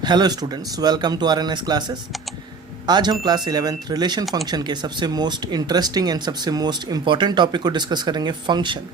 Hello students, welcome to RNS classes. आज हम class 11th relation function के सबसे मोस्ट इंटरेस्टिंग एंड सबसे मोस्ट इम्पॉर्टेंट टॉपिक को डिस्कस करेंगे। फंक्शन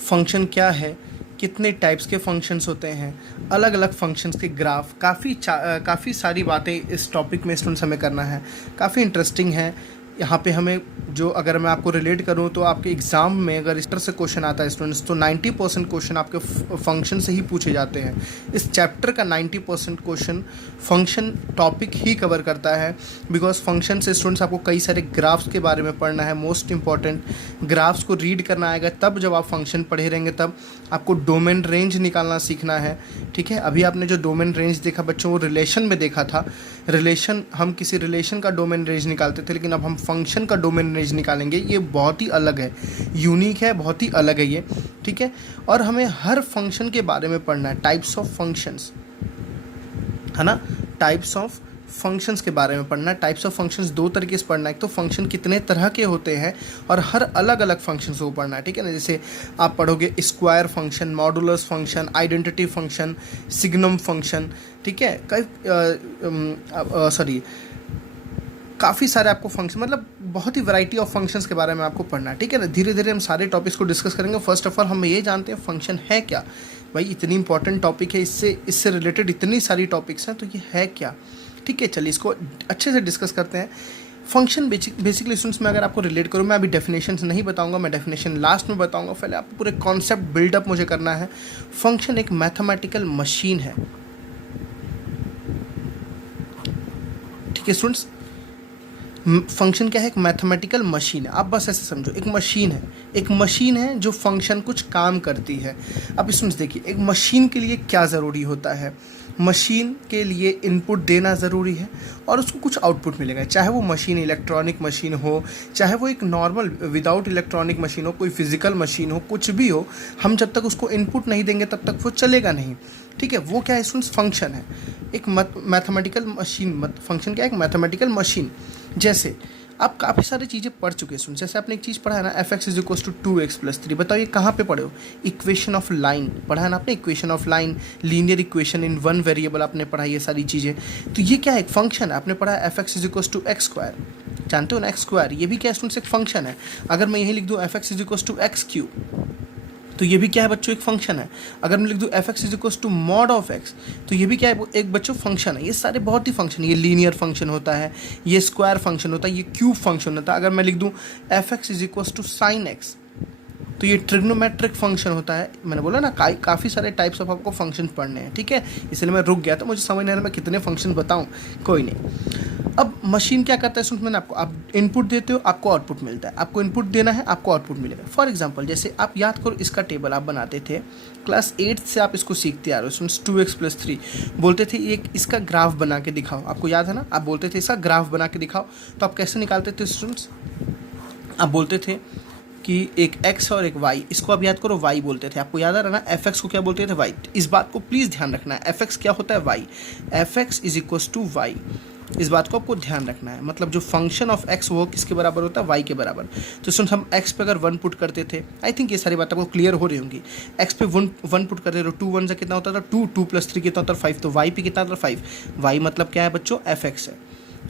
फंक्शन क्या है, कितने टाइप्स के फंक्शंस होते हैं, अलग अलग फंक्शंस के ग्राफ, काफ़ी सारी बातें इस टॉपिक में स्टूडेंट्स हमें करना है। काफ़ी इंटरेस्टिंग है। यहाँ पे हमें जो, अगर मैं आपको रिलेट करूँ तो आपके एग्ज़ाम में अगर इस तरह से क्वेश्चन आता है स्टूडेंट्स, तो 90% क्वेश्चन आपके फंक्शन से ही पूछे जाते हैं। इस चैप्टर का 90% क्वेश्चन फंक्शन टॉपिक ही कवर करता है। बिकॉज फंक्शन से स्टूडेंट्स आपको कई सारे ग्राफ्स के बारे में पढ़ना है। मोस्ट इंपॉर्टेंट, ग्राफ्स को रीड करना आएगा तब जब आप फंक्शन पढ़े रहेंगे, तब आपको डोमेन रेंज निकालना सीखना है। ठीक है, अभी आपने जो डोमेन रेंज देखा बच्चों, वो रिलेशन में देखा था। रिलेशन, हम किसी रिलेशन का डोमेन रेंज निकालते थे, लेकिन अब हम फंक्शन का डोमेन रेंज निकालेंगे। ये बहुत ही अलग है, यूनिक है, बहुत ही अलग है ये। ठीक है, और हमें हर फंक्शन के बारे में पढ़ना है। टाइप्स ऑफ फंक्शंस, है ना, टाइप्स ऑफ फंक्शंस के बारे में पढ़ना है। टाइप्स ऑफ फंक्शंस दो तरीके से पढ़ना है। एक तो फंक्शन कितने तरह के होते हैं और हर अलग अलग फंक्शंस को पढ़ना है। ठीक है ना, जैसे आप पढ़ोगे square function, modulus function, identity function, signum function. ठीक है, काफ़ी सारे आपको फंक्शन, मतलब बहुत ही वैरायटी ऑफ फंक्शंस के बारे में आपको पढ़ना है। ठीक है ना, धीरे धीरे हम सारे टॉपिक्स को डिस्कस करेंगे। फर्स्ट ऑफ ऑल हम ये जानते हैं फंक्शन है क्या। भाई इतनी इंपॉर्टेंट टॉपिक है, इससे रिलेटेड इतनी सारी टॉपिक्स हैं, तो ये है क्या। ठीक है, चलिए इसको अच्छे से डिस्कस करते हैं। फंक्शन बेसिकली स्टूडेंट्स, मैं अगर आपको रिलेट करूँ, मैं अभी डेफिनेशंस नहीं बताऊंगा, मैं डेफिनेशन लास्ट में बताऊंगा। पहले आपको पूरे कॉन्सेप्ट बिल्डअप मुझे करना है। फंक्शन एक मैथमेटिकल मशीन है। ठीक है स्टूडेंट्स, फंक्शन क्या है? एक मैथमेटिकल मशीन है। आप बस ऐसे समझो, एक मशीन है जो फंक्शन कुछ काम करती है। अब इसमें देखिए, एक मशीन के लिए क्या ज़रूरी होता है? मशीन के लिए इनपुट देना ज़रूरी है और उसको कुछ आउटपुट मिलेगा। चाहे वो मशीन इलेक्ट्रॉनिक मशीन हो, चाहे वो एक नॉर्मल विदाउट इलेक्ट्रॉनिक मशीन हो, कोई फिजिकल मशीन हो, कुछ भी हो, हम जब तक उसको इनपुट नहीं देंगे तब तक वो चलेगा नहीं। ठीक है, वो क्या है स्टूडेंट्स? फंक्शन है, एक मैथमेटिकल मशीन। फंक्शन क्या है? एक मैथमेटिकल मशीन। जैसे आप काफ़ी सारी चीज़ें पढ़ चुके हैं। जैसे आपने एक चीज़ पढ़ा है ना, fx is equal to 2x+3। बताओ ये कहाँ पे पढ़े हो? इक्वेशन ऑफ लाइन पढ़ा है ना आपने, equation of line, linear equation in one variable आपने पढ़ा, ये सारी चीज़ें। तो ये क्या है? एक फंक्शन है। आपने पढ़ा है fx is equal to x², जानते हो ना, x², ये भी क्या है स्टूडेंट्स? एक फंक्शन है। अगर मैं यही लिख दूँ fx is equal to x3, तो ये भी क्या है बच्चों? एक फंक्शन है। अगर मैं लिख दूँ fx is equal to mod of x, तो ये भी क्या है? एक बच्चों फंक्शन है। ये सारे बहुत ही फंक्शन, ये लीनियर फंक्शन होता है, ये स्क्वायर फंक्शन होता है, ये क्यूब फंक्शन होता है। अगर मैं लिख दूँ fx is equal to sine x, तो ये ट्रिग्नोमेट्रिक फंक्शन होता है। मैंने बोला ना, काफ़ी सारे टाइप्स ऑफ आपको फंक्शन पढ़ने हैं। ठीक है, इसलिए मैं रुक गया, तो मुझे समझ नहीं आ रहा मैं कितने फंक्शन बताऊँ, कोई नहीं। अब मशीन क्या करता है सुन, मैंने आपको, आप इनपुट देते हो, आपको आउटपुट मिलता है। आपको इनपुट देना है, आपको आउटपुट मिलेगा। फॉर एग्जांपल, जैसे आप याद करो, इसका टेबल आप बनाते थे क्लास 8 से, आप इसको सीखते आ रहे हो। 2x+3 बोलते थे, एक इसका ग्राफ बना के दिखाओ। आपको याद है ना, आप बोलते थे इसका ग्राफ बना के दिखाओ। तो आप कैसे निकालते थे स्टूडेंट्स? आप बोलते थे कि एक x और एक y, इसको आप याद करो y बोलते थे। आपको याद आ रहा ना, fx को क्या बोलते थे? y। इस बात को प्लीज़ ध्यान रखना है, fx क्या होता है? y। fx is equal to y, इस बात को आपको ध्यान रखना है। मतलब जो फंक्शन ऑफ x वो किसके बराबर होता है? y के बराबर। तो सुन, हम x पे अगर 1 पुट करते थे, आई थिंक ये सारी बात आपको क्लियर हो रही होंगी। x पे 1 पुट करते थे, 2 1 से कितना होता था? 2, 2+3 कितना होता है? 5। तो y पे कितना था? 5। y मतलब क्या है बच्चों? fx है।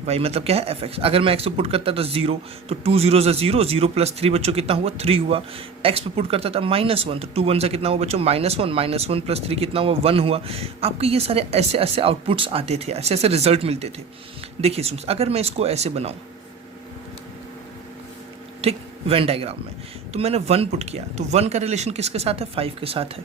y मतलब क्या है? fx। अगर मैं x पे पुट करता था 0, तो 2 0 से 0, 0+3 बच्चों कितना हुआ? 3 हुआ। x पे पुट करता था -1, तो 2 1 से कितना हुआ बच्चों? -1, -1+3 कितना हुआ? 1 हुआ। आपको ये सारे ऐसे ऐसे आउटपुट्स आते थे, ऐसे ऐसे रिजल्ट मिलते थे। देखिए स्टूडेंट्स, अगर मैं इसको ऐसे बनाऊं, ठीक, वेन डायग्राम में, तो मैंने 1 पुट किया, तो 1 का रिलेशन किसके साथ है? 5 के साथ है।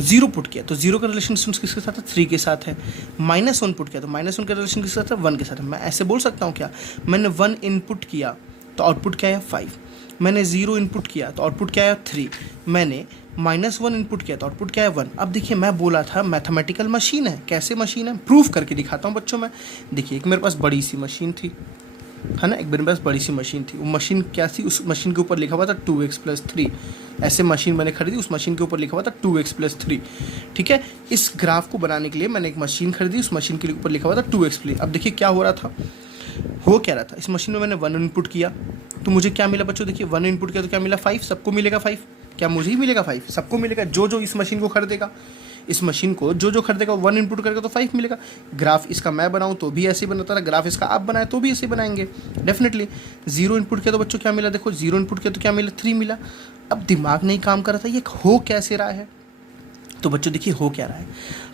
0 पुट किया, तो 0 का रिलेशन किसके साथ है? 3 के साथ है। -1 पुट किया, तो -1 का रिलेशन किसके साथ है? 1 के साथ है। मैं ऐसे बोल सकता हूँ क्या? मैंने 1 इनपुट किया तो आउटपुट क्या है? 5। मैंने 0 इनपुट किया तो आउटपुट क्या है? 3। मैंने -1 इनपुट किया तो आउटपुट क्या है? 1। अब देखिए, मैं बोला था मैथमेटिकल मशीन है। कैसे मशीन है? प्रूफ करके दिखाता हूँ बच्चों मैं। देखिए, एक मेरे पास बड़ी सी मशीन थी, है ना, एक मेरे पास बड़ी सी मशीन थी। वो मशीन क्या थी? उस मशीन के ऊपर लिखा हुआ था 2x+3। ऐसे मशीन मैंने खरीदी, उस मशीन के ऊपर लिखा हुआ था 2x+3। ठीक है, इस ग्राफ को बनाने के लिए मैंने एक मशीन खरीदी, उस मशीन के ऊपर लिखा हुआ था 2x+3। अब देखिए क्या हो रहा था, हो क्या रहा था? इस मशीन में मैंने 1 इनपुट किया तो मुझे क्या मिला बच्चों? देखिए, 1 इनपुट किया तो क्या मिला? 5। सबको मिलेगा 5। क्या मुझे ही मिलेगा 5? सबको मिलेगा, जो जो इस मशीन को खरीदेगा। इस मशीन को जो जो खरीदेगा 1 इनपुट करेगा तो 5 मिलेगा। ग्राफ इसका मैं बनाऊँ तो भी ऐसे ही बनता है, ग्राफ इसका आप बनाए तो भी ऐसे बनाएंगे डेफिनेटली। 0 इनपुट किया तो बच्चों क्या मिला, देखो 0 इनपुट किया तो क्या मिला, 3 मिला। अब दिमाग नहीं काम कर रहा था, ये हो कैसे रहा है, तो बच्चों देखिए हो क्या रहा है।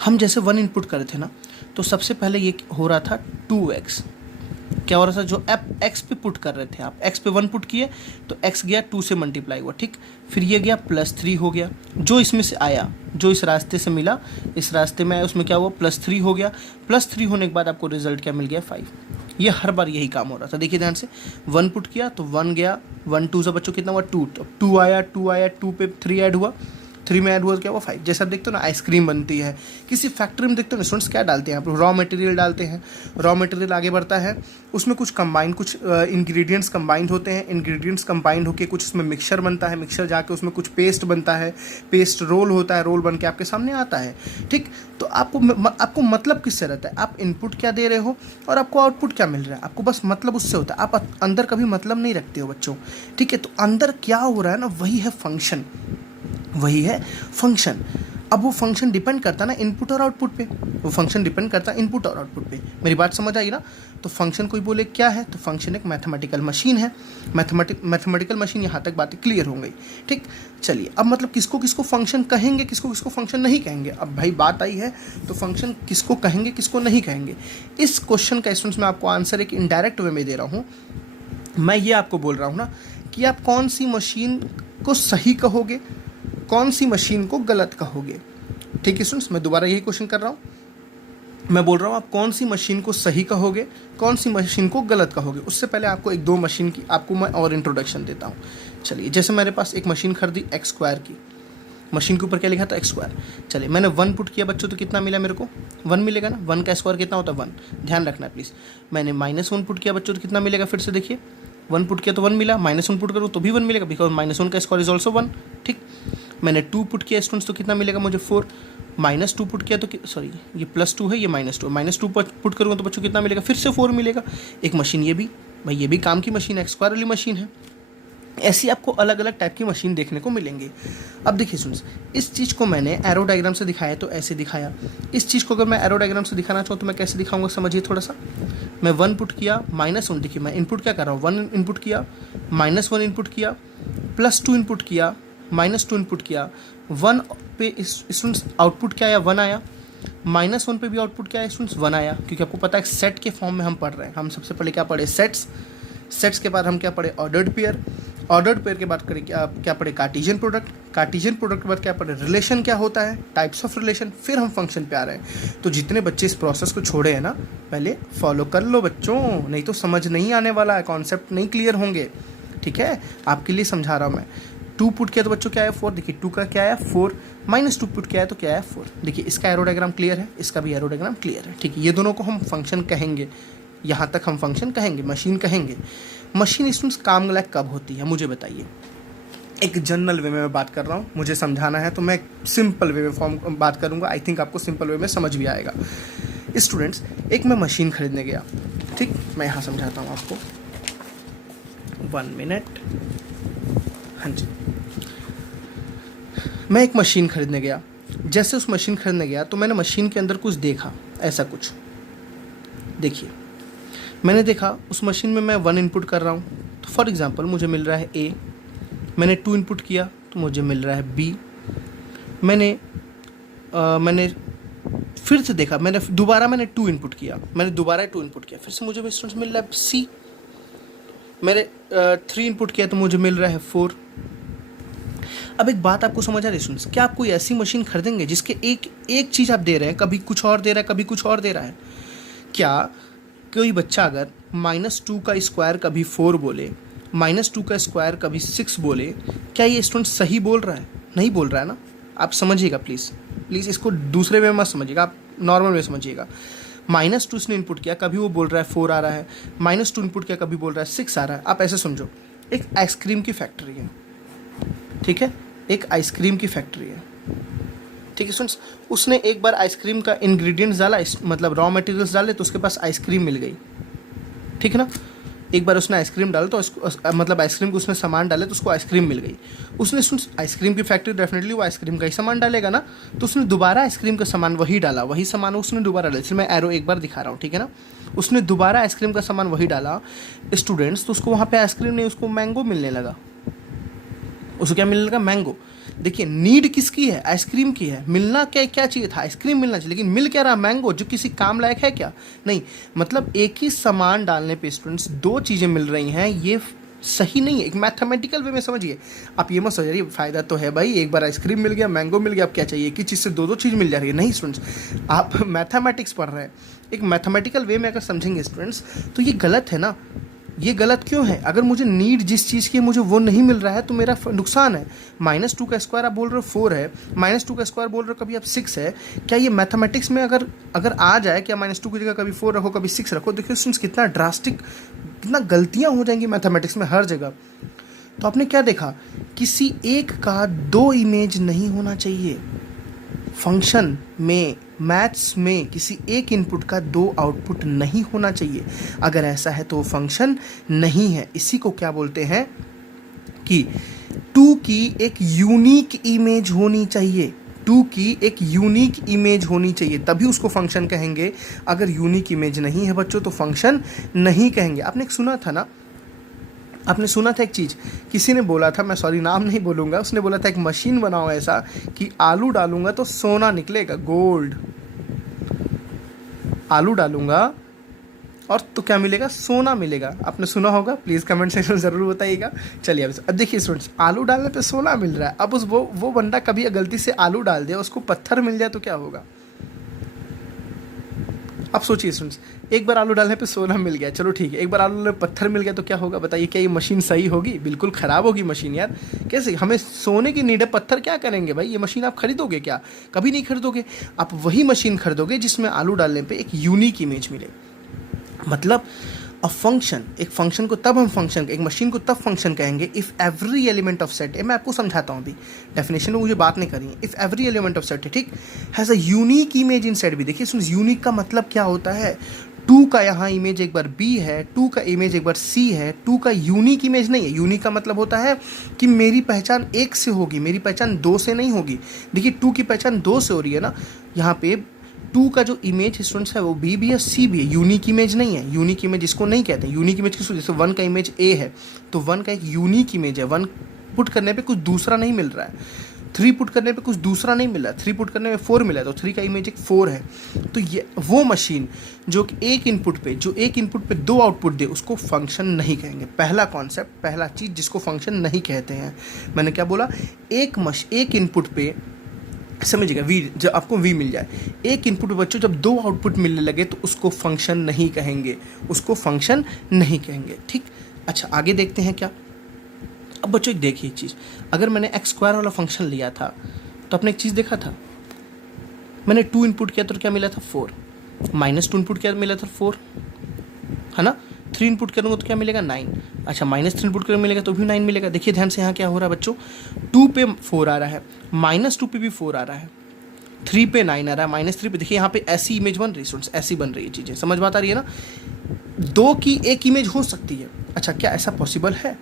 हम जैसे 1 इनपुट करे थे ना, तो सबसे पहले ये हो रहा था 2x, क्या हो रहा था, जो x पे पुट कर रहे थे आप, x पे 1 पुट किए तो x गया 2 से मल्टीप्लाई हुआ, ठीक। फिर ये गया +3 हो गया, जो इसमें से आया, जो इस रास्ते से मिला, इस रास्ते में आया उसमें क्या हुआ, +3 हो गया। +3 होने के बाद आपको रिजल्ट क्या मिल गया, 5। ये हर बार यही काम हो रहा था, देखिए ध्यान से। 1 पुट किया तो 1 गया, 1 2 से बच्चों कितना हुआ, 2, तो 2 आया, 2 पे 3 ऐड हुआ, 3 में ऐड हुआ क्या हुआ, 5। जैसे आप देखते हो ना आइसक्रीम बनती है किसी फैक्ट्री में, देखते हो ना स्टूडेंट्स क्या डालते हैं आप, रॉ मटेरियल डालते हैं, रॉ मटेरियल आगे बढ़ता है, उसमें कुछ कंबाइंड, कुछ इंग्रेडिएंट्स कंबाइंड होते हैं, इंग्रेडिएंट्स कंबाइंड होकर कुछ उसमें मिक्सचर बनता है, मिक्सचर जाके उसमें कुछ पेस्ट बनता है, पेस्ट रोल होता है, रोल बन के आपके सामने आता है, ठीक। तो आपको मतलब किससे रहता है, आप इनपुट क्या दे रहे हो और आपको आउटपुट क्या मिल रहा है, आपको बस मतलब उससे होता है, आप अंदर कभी मतलब नहीं रखते हो बच्चों, ठीक है। तो अंदर क्या हो रहा है ना, वही है फंक्शन, वही है फंक्शन। अब वो फंक्शन डिपेंड करता है ना इनपुट और आउटपुट पे, वो फंक्शन डिपेंड करता है इनपुट और आउटपुट पे। मेरी बात समझ आई ना। तो फंक्शन कोई बोले क्या है, तो फंक्शन एक मैथमेटिकल मशीन है, मैथमेटिकल मशीन। यहाँ तक बातें क्लियर हो गई, ठीक। चलिए अब मतलब किसको किसको फंक्शन कहेंगे, किसको किसको फंक्शन नहीं कहेंगे। अब भाई बात आई है तो फंक्शन किसको कहेंगे किसको नहीं कहेंगे। इस क्वेश्चन का स्टूडेंट्स मैं आपको आंसर एक इनडायरेक्ट वे में दे रहा हूँ। मैं ये आपको बोल रहा हूँ ना कि आप कौन सी मशीन को सही कहोगे, कौन सी मशीन को गलत कहोगे, ठीक है स्टूडेंट्स। मैं दोबारा यही क्वेश्चन कर रहा हूँ, मैं बोल रहा हूँ आप कौन सी मशीन को सही कहोगे, कौन सी मशीन को गलत कहोगे। उससे पहले आपको 1-2 मशीन की आपको मैं और इंट्रोडक्शन देता हूँ। चलिए जैसे मेरे पास एक मशीन खरीदी x² की, मशीन के ऊपर क्या लिखा था, x²। चलिए मैंने 1 पुट किया बच्चों, तो कितना मिला मेरे को, 1 मिलेगा ना। 1 का स्क्वायर कितना होता है, 1, ध्यान रखना है प्लीज़। मैंने -1 पुट किया बच्चों, तो कितना मिलेगा, फिर से देखिए 1 पुट किया तो 1 मिला, -1 पुट करूँ तो भी 1 मिलेगा, बिकॉज -1 का स्क्वायर इज ऑल्सो 1, ठीक। मैंने 2 पुट किया स्टूडेंट्स, तो कितना मिलेगा मुझे, 4। -2 पुट किया तो सॉरी ये +2 है, ये -2, -2 पुट करूँगा तो बच्चों कितना मिलेगा, फिर से 4 मिलेगा। एक मशीन ये भी, भाई ये भी काम की मशीन है, x² वाली मशीन है। ऐसी आपको अलग अलग टाइप की मशीन देखने को मिलेंगी। अब देखिए स्टूडेंट्स, इस चीज़ को मैंने एरो डायग्राम से दिखाया तो ऐसे दिखाया। इस चीज़ को अगर मैं एरो डायग्राम से दिखाना चाहूँ तो मैं कैसे दिखाऊंगा, समझिए थोड़ा सा। मैं 1 पुट किया, -1, देखिए मैं इनपुट क्या कर रहा हूँ, 1 इनपुट किया, -1 इनपुट किया, +2 इनपुट किया, -2 इनपुट किया। 1 पे स्टूडेंट्स आउटपुट क्या आया, 1 आया। -1 पे भी आउटपुट क्या आया स्टूडेंट्स, 1 आया। क्योंकि आपको पता है सेट के फॉर्म में हम पढ़ रहे हैं। हम सबसे पहले क्या पढ़े, सेट्स के बाद हम क्या पढ़े, ऑर्डर्ड पेयर के बाद करें क्या पढ़े, कार्टेशियन प्रोडक्ट के बाद क्या पढ़े, रिलेशन क्या होता है, टाइप्स ऑफ रिलेशन। फिर हम फंक्शन पे आ रहे हैं। तो जितने बच्चे इस प्रोसेस को छोड़े हैं ना, पहले फॉलो कर लो बच्चों, नहीं तो समझ नहीं आने वाला है, कॉन्सेप्ट नहीं क्लियर होंगे, ठीक है। आपके लिए समझा रहा हूँ मैं। 2 पुट किया तो बच्चों क्या आया, 4, देखिए 2 का क्या आया, 4, -2 पुट किया है तो क्या आया, 4। देखिए इसका एरो डायग्राम क्लियर है, इसका भी एरो डायग्राम क्लियर है, ठीक है। ये दोनों को हम फंक्शन कहेंगे, यहाँ तक हम फंक्शन कहेंगे, मशीन कहेंगे। मशीन स्टूडेंट्स काम लायक कब होती है, मुझे बताइए। एक जनरल वे में मैं बात कर रहा हूँ, मुझे समझाना है तो मैं सिंपल वे में फॉर्म बात करूँगा। आई थिंक आपको सिंपल वे में समझ भी आएगा। स्टूडेंट्स, एक मैं मशीन खरीदने गया, ठीक। मैं यहाँ समझाता हूँ आपको, 1 मिनट। हाँ जी, मैं एक मशीन खरीदने गया। जैसे उस मशीन खरीदने गया तो मैंने मशीन के अंदर कुछ देखा, ऐसा कुछ देखिए। मैंने देखा उस मशीन में मैं 1 इनपुट कर रहा हूँ तो फॉर एग्जांपल मुझे मिल रहा है A। मैंने 2 इनपुट किया तो मुझे मिल रहा है B। मैंने फिर से देखा, मैंने 2 इनपुट किया, फिर से मुझे स्टूडेंट्स मिल रहा है C। मैंने 3 इनपुट किया तो मुझे मिल रहा है 4। अब एक बात आपको समझ आ रही है स्टूडेंट्स, क्या आप कोई ऐसी मशीन खरीदेंगे जिसके एक चीज़ आप दे रहे हैं, कभी कुछ और दे रहा है, कभी कुछ और दे रहा है। क्या कोई बच्चा अगर -2 का स्क्वायर कभी 4 बोले, -2 का स्क्वायर कभी 6 बोले, क्या ये स्टूडेंट सही बोल रहा है? नहीं बोल रहा है ना। आप समझिएगा प्लीज़ इसको दूसरे वे में मत समझिएगा, आप नॉर्मल में समझिएगा। -2 इसने इनपुट किया, कभी वो बोल रहा है 4 आ रहा है, -2 इनपुट किया, कभी बोल रहा है 6 आ रहा है। आप ऐसे समझो, एक आइसक्रीम की फैक्ट्री है, ठीक है, एक आइसक्रीम की फैक्ट्री है, ठीक है स्टूडेंट्स। उसने एक बार आइसक्रीम का इंग्रेडिएंट्स डाला, मतलब रॉ मटेरियल्स डाले तो उसके पास आइसक्रीम मिल गई, ठीक है ना। एक बार उसने आइसक्रीम डाला तो मतलब आइसक्रीम को उसने सामान डाले तो उसको आइसक्रीम मिल गई। उसने आइसक्रीम की फैक्ट्री, डेफिनेटली वो आइसक्रीम का ही सामान डालेगा ना, तो उसने दोबारा आइसक्रीम का सामान वही डाला, वही सामान उसने दोबारा डाला। इसलिए मैं एरो एक बार दिखा रहा हूँ, ठीक है ना। उसने दोबारा आइसक्रीम का सामान वही डाला स्टूडेंट्स, तो उसको वहाँ पे आइसक्रीम नहीं, उसको मैंगो मिलने लगा। उसको क्या मिलने लगा? मैंगो। देखिए नीड किसकी है? आइसक्रीम की है। मिलना क्या क्या चाहिए था? आइसक्रीम मिलना चाहिए, लेकिन मिल क्या रहा? मैंगो, जो किसी काम लायक है क्या? नहीं। मतलब एक ही सामान डालने पे स्टूडेंट्स दो चीज़ें मिल रही हैं, ये सही नहीं है। एक मैथमेटिकल वे में समझिए। आप ये मत सोचिए फ़ायदा तो है भाई, एक बार आइसक्रीम मिल गया, मैंगो मिल गया, अब क्या चाहिए? एक ही चीज़ से दो दो चीज़ मिल जा रही है। नहीं स्टूडेंट्स, आप मैथमेटिक्स पढ़ रहे हैं, एक मैथमेटिकल वे में अगर समझेंगे स्टूडेंट्स तो ये गलत है ना। ये गलत क्यों है? अगर मुझे नीड जिस चीज़ की है मुझे वो नहीं मिल रहा है तो मेरा नुकसान है। -2 का स्क्वायर आप बोल रहे हो 4 है, -2 का स्क्वायर बोल रहे हो कभी आप 6 है। क्या ये मैथमेटिक्स में अगर आ जाए, क्या -2 की जगह कभी 4 रखो, कभी 6 रखो, देखिए स्टूडेंट्स कितना ड्रास्टिक, कितना गलतियाँ हो जाएंगी मैथमेटिक्स में हर जगह। तो आपने क्या देखा? किसी एक का दो इमेज नहीं होना चाहिए। फंक्शन में, मैथ्स में किसी एक इनपुट का दो आउटपुट नहीं होना चाहिए। अगर ऐसा है तो वो फंक्शन नहीं है। इसी को क्या बोलते हैं कि 2 की एक यूनिक इमेज होनी चाहिए। 2 की एक यूनिक इमेज होनी चाहिए, तभी उसको फंक्शन कहेंगे। अगर यूनिक इमेज नहीं है बच्चों तो फंक्शन नहीं कहेंगे। आपने सुना था ना, आपने सुना था एक चीज़, किसी ने बोला था, मैं सॉरी नाम नहीं बोलूँगा, उसने बोला था एक मशीन बनाओ ऐसा कि आलू डालूंगा तो सोना निकलेगा, गोल्ड। आलू डालूंगा और तो क्या मिलेगा? सोना मिलेगा। आपने सुना होगा, प्लीज़ कमेंट सेक्शन में ज़रूर बताइएगा। चलिए अब देखिए स्टूडेंट्स, आलू डालने पे सोना मिल रहा है। अब वो बंदा कभी गलती से आलू डाल दे, उसको पत्थर मिल जाए तो क्या होगा? अब सोचिए स्टूडेंट्स, एक बार आलू डालने पे सोना मिल गया, चलो ठीक है, एक बार आलू डालने पे पत्थर मिल गया तो क्या होगा? बताइए, क्या ये मशीन सही होगी? बिल्कुल ख़राब होगी मशीन यार। कैसे? हमें सोने की नीड है, पत्थर क्या करेंगे भाई? ये मशीन आप खरीदोगे क्या? कभी नहीं खरीदोगे। आप वही मशीन खरीदोगे जिसमें आलू डालने पर एक यूनिक इमेज मिले। मतलब एक फंक्शन को तब हम फंक्शन, एक मशीन को तब फंक्शन कहेंगे if every element of set, मैं आपको समझाता हूँ अभी, डेफिनेशन में मुझे बात नहीं करनी है। If every element of set है, ठीक, has a unique image in set भी। देखिए सुन, यूनिक का मतलब क्या होता है? 2 का यहाँ इमेज एक बार B है, 2 का इमेज एक बार C है, 2 का यूनिक इमेज नहीं है। यूनिक का मतलब होता है कि मेरी पहचान 1 से होगी, मेरी पहचान 2 से नहीं होगी। देखिए 2 की पहचान 2 से हो रही है ना, यहाँ पे 2 का जो इमेज स्टूडेंट्स है वो B भी है, C भी है, यूनिक इमेज नहीं है। यूनिक इमेज इसको नहीं कहते हैं। यूनिक इमेज किसको? जैसे 1 का इमेज A है तो 1 का एक यूनिक इमेज है, 1 पुट करने पे कुछ दूसरा नहीं मिल रहा है, 3 पुट करने पे कुछ दूसरा नहीं मिला, 3 पुट करने में 4 मिला, तो 3 का इमेज एक 4 है। तो ये वो मशीन जो एक इनपुट पे 2 आउटपुट दे उसको फंक्शन नहीं कहेंगे। पहला कॉन्सेप्ट, पहला चीज़ जिसको फंक्शन नहीं कहते हैं। मैंने क्या बोला? एक इनपुट पे समझिएगा, V जब आपको V मिल जाए, एक इनपुट बच्चों जब 2 आउटपुट मिलने लगे तो उसको फंक्शन नहीं कहेंगे, उसको फंक्शन नहीं कहेंगे, ठीक। अच्छा आगे देखते हैं क्या। अब बच्चों एक देखिए चीज़, अगर मैंने x स्क्वायर वाला फंक्शन लिया था तो आपने एक चीज़ देखा था, मैंने 2 इनपुट किया तो क्या मिला था? 4। -2 इनपुट किया मिला था 4, है ना। 3 इनपुट करूँगा तो क्या मिलेगा? 9। अच्छा -3 इनपुट करूँगा मिलेगा तो भी 9 मिलेगा। देखिए ध्यान से यहाँ क्या हो रहा है बच्चों, 2 पे 4 आ रहा है, -2 पे भी 4 आ रहा है, 3 पे 9 आ रहा है, -3 पे देखिए यहाँ पे ऐसी इमेज बन रही है, ऐसी बन रही है चीज़ें, समझ बात आ रही है ना। 2 की एक इमेज हो सकती है। अच्छा क्या ऐसा पॉसिबल है?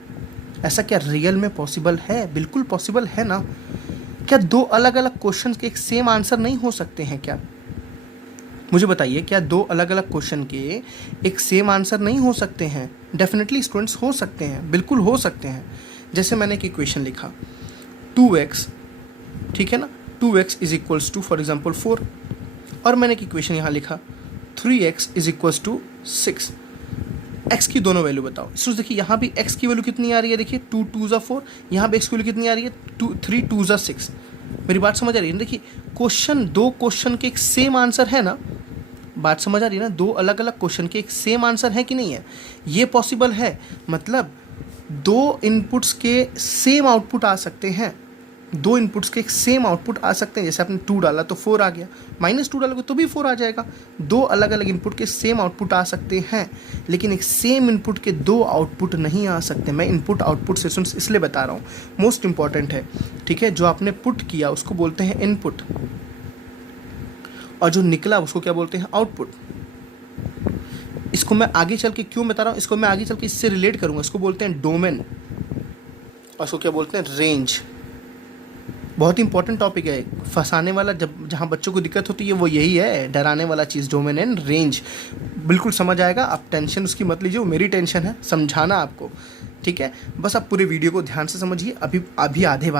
ऐसा क्या रियल में पॉसिबल है? बिल्कुल पॉसिबल है ना। क्या 2 अलग अलग क्वेश्चन के एक सेम आंसर नहीं हो सकते हैं क्या? मुझे बताइए, क्या 2 अलग अलग क्वेश्चन के एक सेम आंसर नहीं हो सकते हैं? डेफिनेटली स्टूडेंट्स हो सकते हैं, बिल्कुल हो सकते हैं। जैसे मैंने एक इक्वेशन लिखा 2x, ठीक है ना, 2x is equals to for example 4, और मैंने एक इक्वेशन यहाँ लिखा 3x is equals to 6। x की दोनों वैल्यू बताओ। सो देखिए यहाँ भी x की वैल्यू कितनी आ रही है, देखिए 2 2 ज़ा 4, यहाँ भी x की वैल्यू कितनी आ रही है? 3 2 ज़ा 6। मेरी बात समझ आ रही है ना। देखिए दो क्वेश्चन के एक सेम आंसर है ना, बात समझ आ रही है ना। 2 अलग अलग क्वेश्चन के एक सेम आंसर है कि नहीं है? ये पॉसिबल है। मतलब 2 इनपुट्स के सेम आउटपुट आ सकते हैं, 2 इनपुट्स के एक सेम आउटपुट आ सकते हैं। जैसे आपने 2 डाला तो 4 आ गया, -2 डालोगे तो भी 4 आ जाएगा। 2 अलग अलग इनपुट के सेम आउटपुट आ सकते हैं, लेकिन एक सेम इनपुट के 2 आउटपुट नहीं आ सकते। मैं इनपुट आउटपुट सेशन इसलिए बता रहा हूँ, मोस्ट इंपॉर्टेंट है, ठीक है। जो आपने पुट किया उसको बोलते हैं इनपुट, और जो निकला उसको क्या बोलते हैं? आउटपुट। इसको मैं आगे चल के क्यों बता रहा हूँ, इसको मैं आगे चल के इससे रिलेट करूँगा। इसको बोलते हैं डोमेन और इसको क्या बोलते हैं, रेंज। बहुत इंपॉर्टेंट टॉपिक है, फंसाने वाला, जब जहाँ बच्चों को दिक्कत होती है वो यही है, डराने वाला चीज़, डोमेन एंड रेंज। बिल्कुल समझ आएगा, आप टेंशन उसकी मत लीजिए, वो मेरी टेंशन है समझाना आपको, ठीक है। बस आप पूरे वीडियो को ध्यान से समझिए, अभी आधी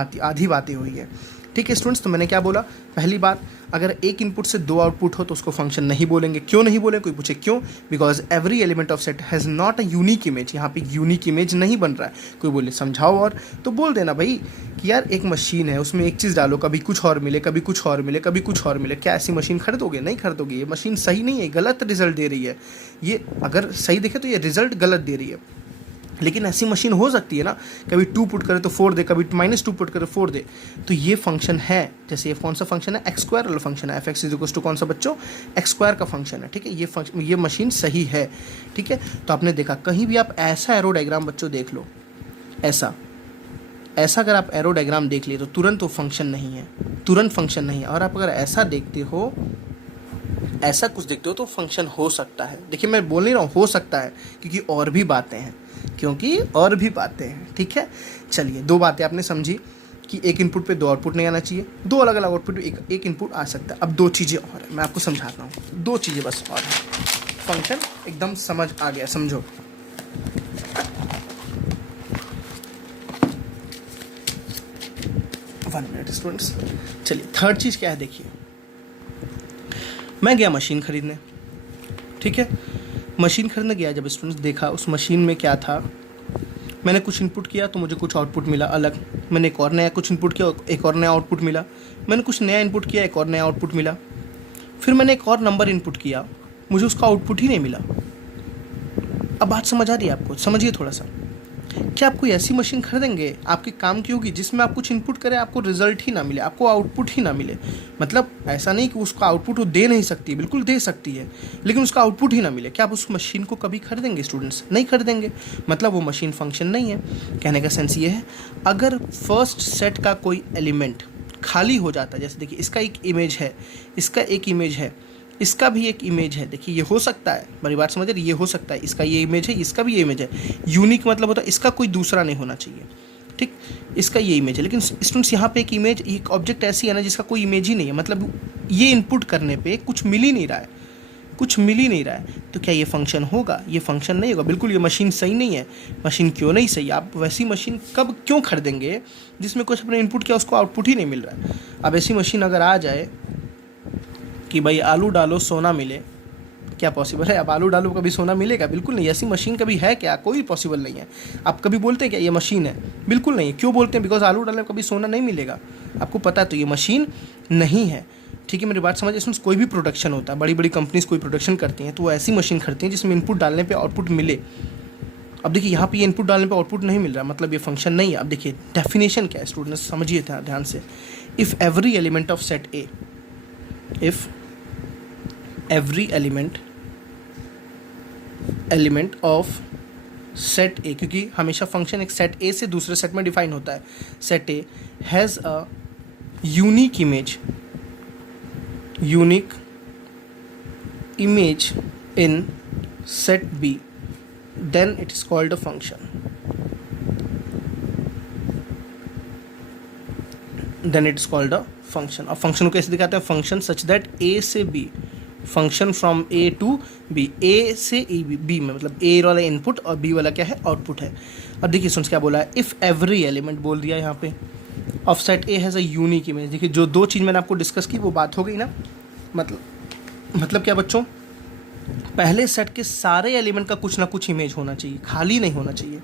बातें हुई है, ठीक है स्टूडेंट्स। तो मैंने क्या बोला, पहली बात, अगर एक इनपुट से दो आउटपुट हो तो उसको फंक्शन नहीं बोलेंगे। क्यों नहीं बोले, कोई पूछे क्यों, because every element of set has not a unique image. यहाँ पे यूनिक इमेज नहीं बन रहा है। कोई बोले समझाओ, और तो बोल देना भाई कि यार एक मशीन है, उसमें एक चीज़ डालो, कभी कुछ और मिले, कभी कुछ और मिले, कभी कुछ और मिले। क्या ऐसी मशीन खरीदोगे, नहीं खरीदोगे। ये मशीन सही नहीं है, गलत रिजल्ट दे रही है। ये अगर सही देखे तो ये रिजल्ट गलत दे रही है, लेकिन ऐसी मशीन हो सकती है ना, कभी 2 पुट करे तो 4 दे, कभी -2 पुट करे 4 दे। तो ये फंक्शन है, जैसे ये कौन सा फंक्शन है, x स्क्वायर वाला फंक्शन है। F x is equal to कौन सा बच्चों, x स्क्वायर का फंक्शन है, ठीक है। ये मशीन सही है, ठीक है। तो आपने देखा, कहीं भी आप ऐसा एरो डायग्राम बच्चों देख लो, ऐसा अगर आप एरो डायग्राम देख लिए तो तुरंत वो फंक्शन नहीं है, तुरंत फंक्शन नहीं है। और आप अगर ऐसा देखते हो, ऐसा कुछ देखते हो तो फंक्शन हो सकता है। देखिए मैं बोल नहीं रहा हूँ हो सकता है, क्योंकि और भी बातें हैं, ठीक है। चलिए, 2 बातें आपने समझी कि एक इनपुट पे 2 आउटपुट नहीं आना चाहिए, 2 अलग अलग आउटपुट पे एक इनपुट आ सकता है। अब 2 चीज़ें और है, मैं आपको समझाता हूँ, 2 चीज़ें बस और है। फंक्शन एकदम समझ आ गया, समझो। One minute students. चलिए, थर्ड चीज़ क्या है, देखिए मैं गया मशीन खरीदने, ठीक है। मशीन खरीदने गया, जब स्टूडेंट्स देखा उस मशीन में क्या था, मैंने कुछ इनपुट किया तो मुझे कुछ आउटपुट मिला अलग। मैंने एक और नया कुछ इनपुट किया, एक और नया आउटपुट मिला। मैंने कुछ नया इनपुट किया, एक और नया आउटपुट मिला। फिर मैंने एक और नंबर इनपुट किया, मुझे उसका आउटपुट ही नहीं मिला। अब बात समझ आ रही है आपको, समझिए थोड़ा सा। क्या आप कोई ऐसी मशीन खरीदेंगे, आपके काम की होगी, जिसमें आप कुछ इनपुट करें, आपको रिजल्ट ही ना मिले, आपको आउटपुट ही ना मिले। मतलब ऐसा नहीं कि उसका आउटपुट वो दे नहीं सकती, बिल्कुल दे सकती है, लेकिन उसका आउटपुट ही ना मिले। क्या आप उस मशीन को कभी खरीदेंगे स्टूडेंट्स, नहीं खरीदेंगे। मतलब वो मशीन फंक्शन नहीं है। कहने का सेंस ये है, अगर फर्स्ट सेट का कोई एलिमेंट खाली हो जाता है, जैसे देखिए इसका एक इमेज है, इसका एक इमेज है, इसका भी एक इमेज है, देखिए ये हो सकता है, मेरी बात समझ रही, ये हो सकता है, इसका ये इमेज है, इसका भी ये इमेज है। यूनिक मतलब होता है इसका कोई दूसरा नहीं होना चाहिए, ठीक। इसका ये इमेज है, लेकिन स्टूडेंट्स यहाँ पे एक इमेज, एक ऑब्जेक्ट ऐसी है ना जिसका कोई इमेज ही नहीं है। मतलब ये इनपुट करने पे कुछ मिल ही नहीं रहा है, कुछ मिल ही नहीं रहा है। तो क्या ये फंक्शन होगा, ये फंक्शन नहीं होगा। बिल्कुल ये मशीन सही नहीं है। मशीन क्यों नहीं सही, आप वैसी मशीन कब क्यों खरीदेंगे जिसमें कुछ अपने इनपुट किया उसको आउटपुट ही नहीं मिल रहा है। अब ऐसी मशीन अगर आ जाए कि भाई आलू डालो सोना मिले, क्या पॉसिबल है। अब आलू डालो कभी सोना मिलेगा, बिल्कुल नहीं। ऐसी मशीन कभी है क्या, कोई पॉसिबल नहीं है। आप कभी बोलते हैं क्या ये मशीन है, बिल्कुल नहीं है। क्यों बोलते हैं, बिकॉज आलू डालने कभी सोना नहीं मिलेगा, आपको पता है, तो ये मशीन नहीं है, ठीक है। मेरी बात समझिए, इसमें कोई भी प्रोडक्शन होता है, बड़ी बड़ी कंपनीज कोई प्रोडक्शन करती हैं, तो वो ऐसी मशीन करती हैं जिसमें इनपुट डालने पर आउटपुट मिले। अब देखिए यहाँ पे इनपुट डालने पर आउटपुट नहीं मिल रहा, मतलब ये फंक्शन नहीं है। अब देखिए डेफिनेशन क्या है स्टूडेंट्स, समझिए ध्यान से। If every element of set A, if every element of set A, क्योंकि हमेशा फंक्शन एक सेट A से दूसरे सेट में डिफाइन होता है। Set A has a unique image in set B, then it is called a function. Then it is called a function. अब function को कैसे दिखाते हैं, फंक्शन सच दैट A से B, function from A to B, A से B में, मतलब ए वाला इनपुट और बी वाला क्या है, आउटपुट है। अब देखिए सुन क्या बोला है, इफ़ एवरी एलिमेंट बोल दिया यहाँ पे of set A has a unique image. देखिए जो 2 चीज़ मैंने आपको डिस्कस की वो बात हो गई ना। मतलब क्या बच्चों, पहले सेट के सारे एलिमेंट का कुछ ना कुछ इमेज होना चाहिए, खाली नहीं होना चाहिए।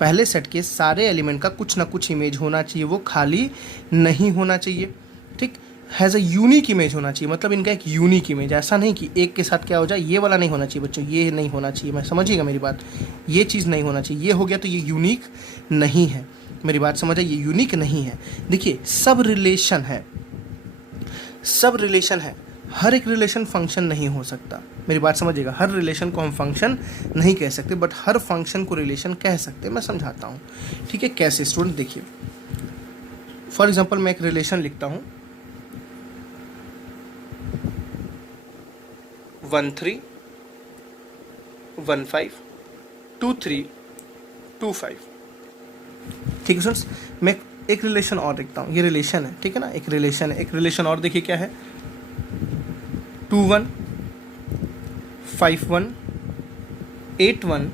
पहले सेट के सारे एलिमेंट का कुछ ना कुछ इमेज होना चाहिए, वो खाली नहीं होना चाहिए, ठीक। हैज़ अ यूनिक इमेज होना चाहिए, मतलब इनका एक यूनिक इमेज, ऐसा नहीं कि एक के साथ क्या हो जाए, ये वाला नहीं होना चाहिए बच्चों, ये नहीं होना चाहिए। मैं समझिएगा मेरी बात, ये चीज़ नहीं होना चाहिए। ये हो गया तो ये यूनिक नहीं है, मेरी बात समझ है, ये यूनिक नहीं है। देखिए सब रिलेशन है, सब रिलेशन है, हर एक रिलेशन फंक्शन नहीं हो सकता। मेरी बात समझिएगा, हर रिलेशन को हम फंक्शन नहीं कह सकते, बट हर फंक्शन को रिलेशन कह सकते हैं। मैं समझाता हूँ, ठीक है, कैसे स्टूडेंट। देखिए फॉर एग्जाम्पल मैं एक रिलेशन लिखता हूँ 1 3 1 5 2 3 2 5। ठीक है स्टूडेंट्स, मैं एक रिलेशन और देखता हूँ, ये रिलेशन है, ठीक है ना, एक रिलेशन है, एक रिलेशन और देखिए क्या है, 2 1 5 1 8 1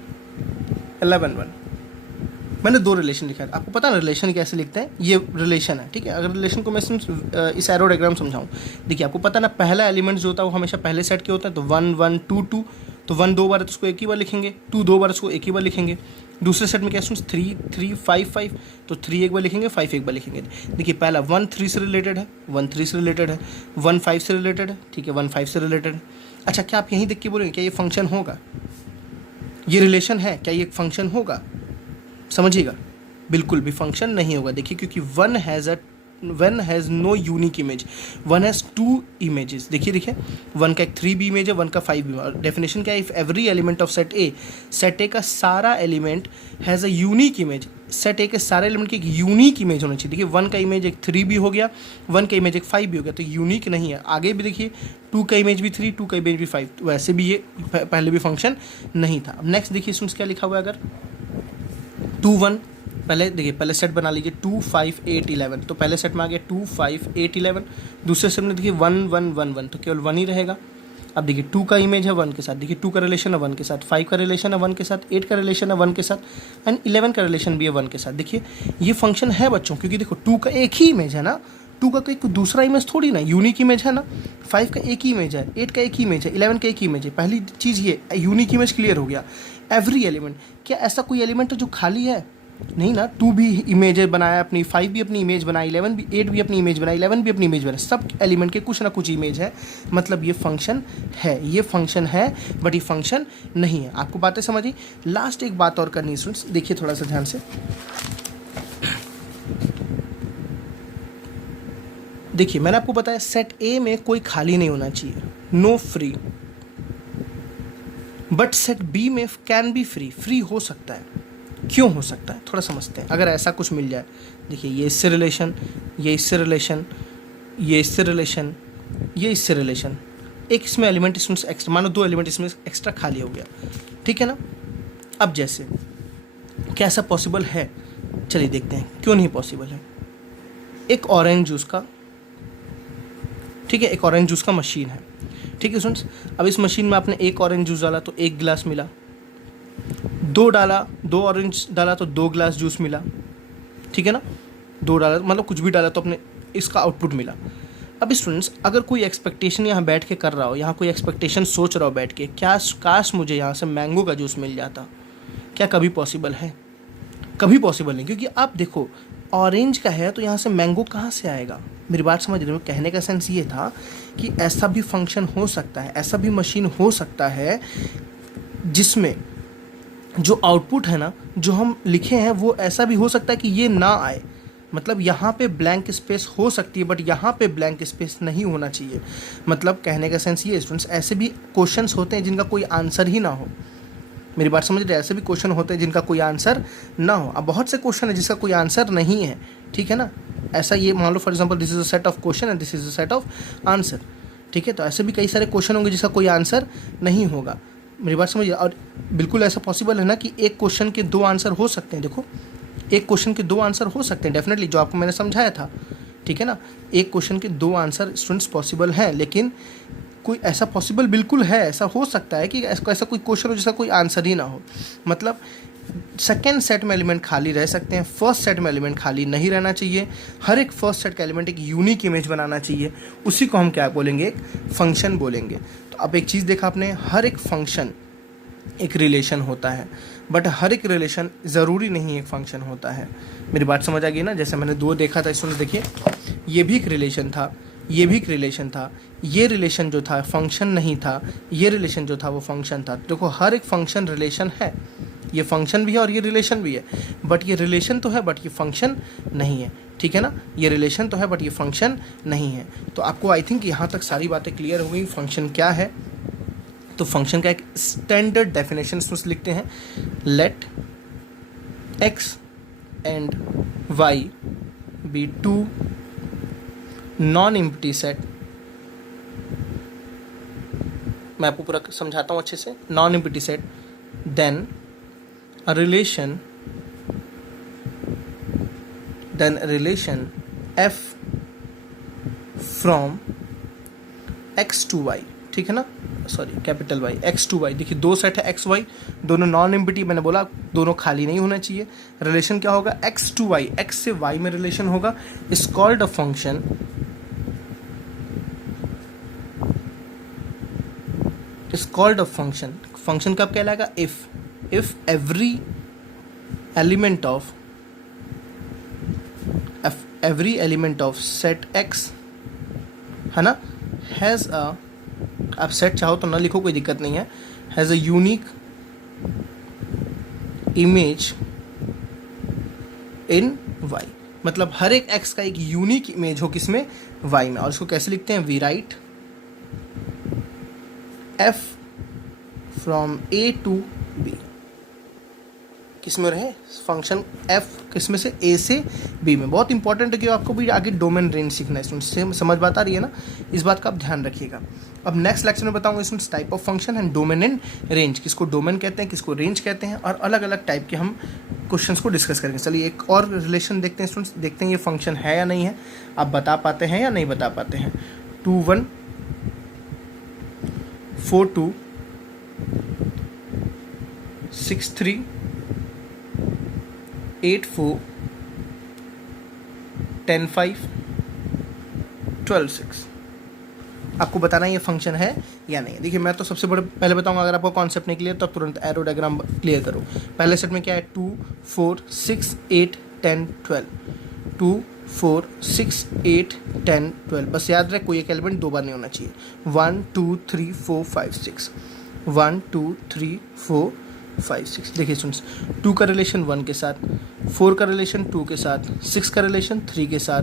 11 1। मैंने दो रिलेशन लिखा है, आपको पता है रिलेशन कैसे लिखते हैं, ये रिलेशन है, ठीक है। अगर रिलेशन को मैं इस एरो डायग्राम समझाऊं, देखिए आपको पता है ना, पहला एलिमेंट जो होता है वो हमेशा पहले सेट के होता है, तो 1 1 2 2, तो 1 2 बार है तो उसको एक ही बार लिखेंगे, 2 2 बार उसको एक ही बार लिखेंगे। दूसरे सेट में क्या है 3 3 5 5, तो 3 एक बार लिखेंगे, 5 एक बार लिखेंगे। देखिए पहला 1 3 से रिलेटेड है, 1 3 से रिलेटेड है, 1 5 से रिलेटेड है, ठीक है, 1 5 से रिलेटेड है। अच्छा, क्या आप यहीं देख के बोलेंगे क्या ये फंक्शन होगा, ये रिलेशन है, क्या ये फंक्शन होगा? समझिएगा, बिल्कुल भी फंक्शन नहीं होगा। देखिए क्योंकि one has no unique image, one has two images. देखिए देखिए, वन का एक 3B इमेज है, वन का 5B। और डेफिनेशन क्या है, if every element of set ए का सारा element has a unique image, set ए के सारे एलिमेंट की एक यूनिक इमेज होना चाहिए। देखिए वन का इमेज एक 3B हो गया, वन का इमेज एक 5B हो गया, तो यूनिक नहीं है। आगे भी देखिए 2 का इमेज भी 3, 2 का इमेज भी 5, तो वैसे भी ये पहले भी फंक्शन नहीं था। अब नेक्स्ट देखिए स्टूडेंट्स क्या लिखा हुआ है, अगर 2 1, पहले देखिए पहले सेट बना लीजिए 2 5 8 11, तो पहले सेट में आ गया 2 5 8 11। दूसरे सेट में देखिए 1 1 1 1, तो केवल 1 ही रहेगा। अब देखिए 2 का इमेज है 1 के साथ, देखिए 2 का रिलेशन है 1 के साथ, 5 का रिलेशन है 1 के साथ, 8 का रिलेशन है 1 के साथ, एंड 11 का रिलेशन भी है 1 के साथ। देखिए ये फंक्शन है बच्चों, क्योंकि देखो 2 का एक ही इमेज है ना, 2 का कोई दूसरा इमेज थोड़ी ना, यूनिक इमेज है ना। 5 का एक ही इमेज है, 8 का एक ही इमेज है, 11 का एक ही इमेज है। पहली चीज़ ये यूनिक इमेज क्लियर हो गया। एवरी एलिमेंट, क्या ऐसा कोई एलिमेंट है जो खाली है? नहीं ना, 2 भी इमेज बनाया अपनी, 5 भी अपनी इमेज बनाई, 11 भी 8 भी अपनी इमेज बनाई, 11 भी अपनी इमेज बनाई, सब एलिमेंट के कुछ ना कुछ इमेज है, मतलब ये फंक्शन है, ये फंक्शन है, बट ये फंक्शन नहीं है। आपको बातें समझी? लास्ट एक बात और करनी है स्टूडेंट्स, देखिए थोड़ा सा ध्यान से देखिए, मैंने आपको बताया सेट ए में कोई खाली नहीं होना चाहिए, no free, but set B में कैन बी फ्री, फ्री हो सकता है। क्यों हो सकता है, थोड़ा समझते हैं। अगर ऐसा कुछ मिल जाए, देखिए ये इससे रिलेशन, ये इससे रिलेशन, ये इससे रिलेशन, ये इससे रिलेशन, एक इसमें एलिमेंट इसमें एक्स्ट्रा, मानो 2 एलिमेंट इसमें एक्स्ट्रा खाली हो गया, ठीक है ना। अब जैसे क्या ऐसा पॉसिबल है? चलिए देखते हैं क्यों नहीं पॉसिबल है। एक ऑरेंज जूस का, ठीक है, एक ऑरेंज जूस का मशीन है, ठीक है स्टूडेंट्स। अब इस मशीन में आपने एक ऑरेंज जूस डाला तो 1 गिलास मिला, 2 डाला, 2 ऑरेंज डाला तो 2 गिलास जूस मिला, ठीक है ना। 2 डाला मतलब कुछ भी डाला तो अपने इसका आउटपुट मिला। अब स्टूडेंट्स, अगर कोई एक्सपेक्टेशन यहाँ बैठ के कर रहा हो, यहाँ कोई एक्सपेक्टेशन सोच रहा हो बैठ के, क्या काश मुझे यहाँ से मैंगो का जूस मिल जाता, क्या कभी पॉसिबल है? कभी पॉसिबल नहीं, क्योंकि आप देखो ऑरेंज का है तो यहाँ से मैंगो कहाँ से आएगा? मेरी बात समझ रहे हो? कहने का सेंस ये था कि ऐसा भी फंक्शन हो सकता है, ऐसा भी मशीन हो सकता है जिसमें जो आउटपुट है ना, जो हम लिखे हैं, वो ऐसा भी हो सकता है कि ये ना आए, मतलब यहाँ पे ब्लैंक स्पेस हो सकती है, बट यहाँ पे ब्लैंक स्पेस नहीं होना चाहिए। मतलब कहने का सेंस ये स्टूडेंट्स, ऐसे भी क्वेश्चंस होते हैं जिनका कोई आंसर ही ना हो। मेरी बात समझ रहे? ऐसे भी क्वेश्चन होते हैं जिनका कोई आंसर ना हो। अब बहुत से क्वेश्चन है जिसका कोई आंसर नहीं है, ठीक है ना। ऐसा ये मान लो for example this is a set of question and this is a set of answer, ठीक है। तो ऐसे भी कई सारे क्वेश्चन होंगे जिसका कोई आंसर नहीं होगा। मेरी बात समझिए। और बिल्कुल ऐसा पॉसिबल है ना कि एक क्वेश्चन के 2 आंसर हो सकते हैं। देखो एक क्वेश्चन के 2 आंसर हो सकते हैं डेफिनेटली, जो आपको मैंने समझाया था, ठीक है ना। एक क्वेश्चन के 2 आंसर स्टूडेंट्स पॉसिबल हैं, लेकिन कोई ऐसा पॉसिबल बिल्कुल है, ऐसा हो सकता है कि ऐसा कोई क्वेश्चन हो जिसका कोई आंसर ही ना हो। मतलब सेकेंड सेट में एलिमेंट खाली रह सकते हैं, फर्स्ट सेट में एलिमेंट खाली नहीं रहना चाहिए। हर एक फर्स्ट सेट का एलिमेंट एक यूनिक इमेज बनाना चाहिए, उसी को हम क्या बोलेंगे? एक फंक्शन बोलेंगे। तो अब एक चीज़ देखा आपने, हर एक फंक्शन एक रिलेशन होता है, बट हर एक रिलेशन ज़रूरी नहीं एक फंक्शन होता है। मेरी बात समझ आ गई ना? जैसे मैंने 2 देखा था, इसमें देखिए ये भी एक रिलेशन था, ये भी एक रिलेशन था, ये रिलेशन जो था फंक्शन नहीं था, ये रिलेशन जो था वो फंक्शन था। देखो हर एक फंक्शन रिलेशन है, ये फंक्शन भी है और ये रिलेशन भी है, बट ये रिलेशन तो है बट ये फंक्शन नहीं है, ठीक है ना। ये रिलेशन तो है बट ये फंक्शन नहीं है। तो आपको आई थिंक यहाँ तक सारी बातें क्लियर हो गई, फंक्शन क्या है। तो फंक्शन का एक स्टैंडर्ड डेफिनेशन इसमें लिखते हैं, let X and Y be 2 non empty set. मैं आपको पूरा समझाता हूँ अच्छे से। Non empty set then a relation f from x to y, ठीक है ना, sorry capital Y x to y। देखिए दो सेट है एक्स वाई, दोनों नॉन एम्प्टी, मैंने बोला दोनों खाली नहीं होना चाहिए। रिलेशन क्या होगा, x to y, x से y में रिलेशन होगा, is called a function, is called a function. Function कब कहलाएगा, if every element of set x, है ना, हैज़ अ, आप सेट चाहो तो ना लिखो, कोई दिक्कत नहीं है, has a unique image in y, मतलब हर एक x का एक यूनिक इमेज हो किसमें, y में। और इसको कैसे लिखते हैं, we write f from a to b, किसमें रहे फंक्शन f, किसमें से a से b में। बहुत इंपॉर्टेंट है कि आपको भी आगे डोमेन रेंज सीखना है, इसमें समझ बात आ रही है ना, इस बात का आप ध्यान रखिएगा। अब नेक्स्ट लेक्चर में बताऊंगा इसमें type of function and domain and range, किसको डोमेन कहते हैं, किसको रेंज कहते हैं, और अलग अलग टाइप के हम क्वेश्चंस को डिस्कस करेंगे। चलिए एक और रिलेशन देखते हैं स्टूडेंट्स, देखते हैं ये फंक्शन है या नहीं है, आप बता पाते हैं या नहीं बता पाते हैं। 2 1 4 2 6 3 8 4 10 5 12 6, आपको बताना है ये फंक्शन है या नहीं है। देखिए मैं तो सबसे बड़े पहले बताऊंगा, अगर आपको कॉन्सेप्ट नहीं क्लियर तो आप तुरंत एरो डायग्राम क्लियर करो। पहले सेट में क्या है, 2 4 6 8 10 12, 2 4 6 8 10 12, बस याद रहे कोई एक एलिमेंट दो बार नहीं होना चाहिए। 1 2 3 4 5 6, 1 2 3 4 5 6। देखिए स्टूडेंट्स, 2 का रिलेशन 1 के साथ, 4 का रिलेशन 2 के साथ, 6 का रिलेशन 3 के साथ,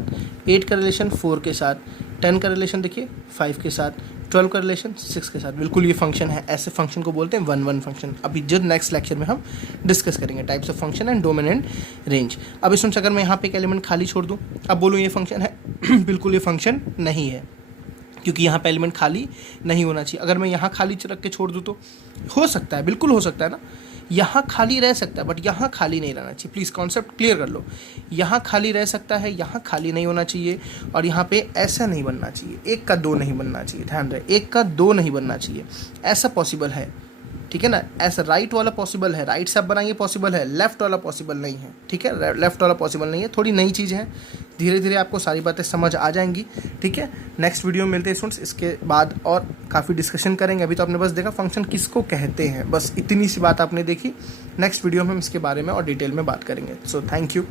8 का रिलेशन 4 के साथ, 10 का रिलेशन देखिए 5 के साथ, 12 का रिलेशन 6 के साथ। बिल्कुल ये फंक्शन है, ऐसे फंक्शन को बोलते हैं 1 1 फंक्शन। अभी जो नेक्स्ट लेक्चर में हम डिस्कस करेंगे types of function and domain and range. अब स्टूडेंट्स अगर मैं यहाँ पे एक एलिमेंट खाली छोड़ दूँ, अब बोलूँ ये फंक्शन है बिल्कुल ये फंक्शन नहीं है, क्योंकि यहाँ पे एलिमेंट खाली नहीं होना चाहिए। अगर मैं यहाँ खाली रख के छोड़ दूँ तो हो सकता है, बिल्कुल हो सकता है ना, यहाँ खाली रह सकता है, बट यहाँ खाली नहीं रहना चाहिए। प्लीज़ कॉन्सेप्ट क्लियर कर लो, यहाँ खाली रह सकता है, यहाँ खाली नहीं होना चाहिए, और यहाँ पे ऐसा नहीं बनना चाहिए, 1 का 2 नहीं बनना चाहिए, ध्यान रहे 1 का 2 नहीं बनना चाहिए, ऐसा पॉसिबल है, ठीक है ना, ऐसा राइट वाला पॉसिबल है, राइट से आप बनाएंगे पॉसिबल है, लेफ्ट वाला पॉसिबल नहीं है, ठीक है, लेफ्ट वाला पॉसिबल नहीं है। थोड़ी नई चीज़ है, धीरे धीरे आपको सारी बातें समझ आ जाएंगी, ठीक है। नेक्स्ट वीडियो में मिलते हैं स्टूडेंट्स, इसके बाद और काफ़ी डिस्कशन करेंगे। अभी तो आपने बस देखा फंक्शन किसको कहते हैं, बस इतनी सी बात आपने देखी। नेक्स्ट वीडियो में हम इसके बारे में और डिटेल में बात करेंगे। So thank you.